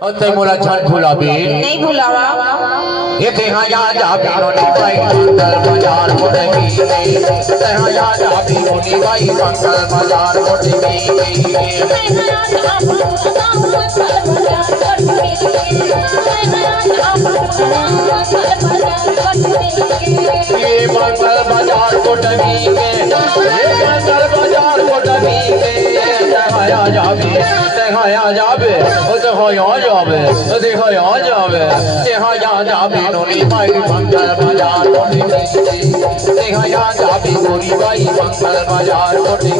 ते मोला झट भुलाबी नहीं भुलावा एक यहाँ याद आबी नोनी बाई मंगल बाजार मोटगी ते यहाँ याद आबी नोनी बाई मंगल बाजार मोटगी ये मंगल बाजार मोटगी के ये मंगल बाजार मोटगी के यहाँ जाबी यहाँ जाबे यहाँ जाबे देखो यहाँ जाबे यहाँ जाबे नोनी बाई मंगल बाजार मोटगी यहाँ जाबे गोरी बाई मंगल बाजार मोटगी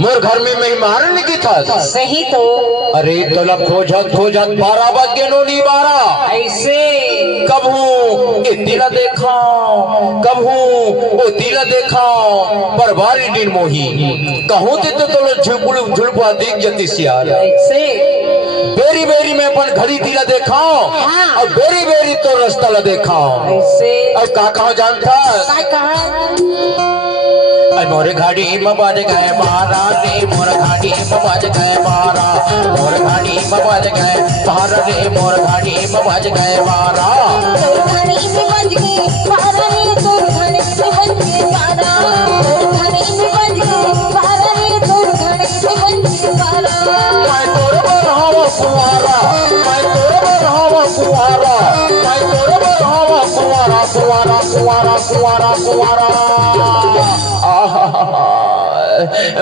मोर घर में मेहमान की था सही तो अरे तोला खोजत खोजत 12 बज गए नोनी 12 ऐसे कब हूँ तिला देखा कब हूँ वो तिला देखा पर बारी दिन मोही कहूँ तो झुलपुल झुलपुआ देख जती सियार ऐसे बेरी बेरी में अपन घड़ी तिला देखा और बेरी बेरी तो रास्ता ला देखा ऐसे और का कहा जानता मोर घाड़ी में बज गए 12 रे मोर घाड़ी में बज गए 12 मोर घाड़ी में बज गए 12 रे मोर घाड़ी में बज गए 12 तोर घड़ी में बज गए 12 रे तोर घड़ी में बज गए 12 तोर घड़ी में बज गए 12 रे तोर घड़ी में बज गए 12 मैं तोर बरहावा कुंवारा मैं तोर बरहावा कुंवारा मैं तोर बरहावा कुंवारा कुंवारा कुंवारा कुंवारा कुंवारा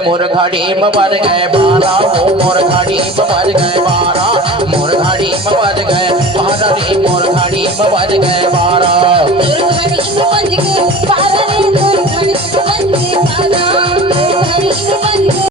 मोर घाड़ी में बज गए 12 हो मोर घाड़ी में बज गए 12 मोर घाड़ी में बज गए 12 रे मोर घाड़ी में बज गए 12 तोर घड़ी में बज गए 12 रे तोर घड़ी में बज गए 12 तोर घड़ी में बज गए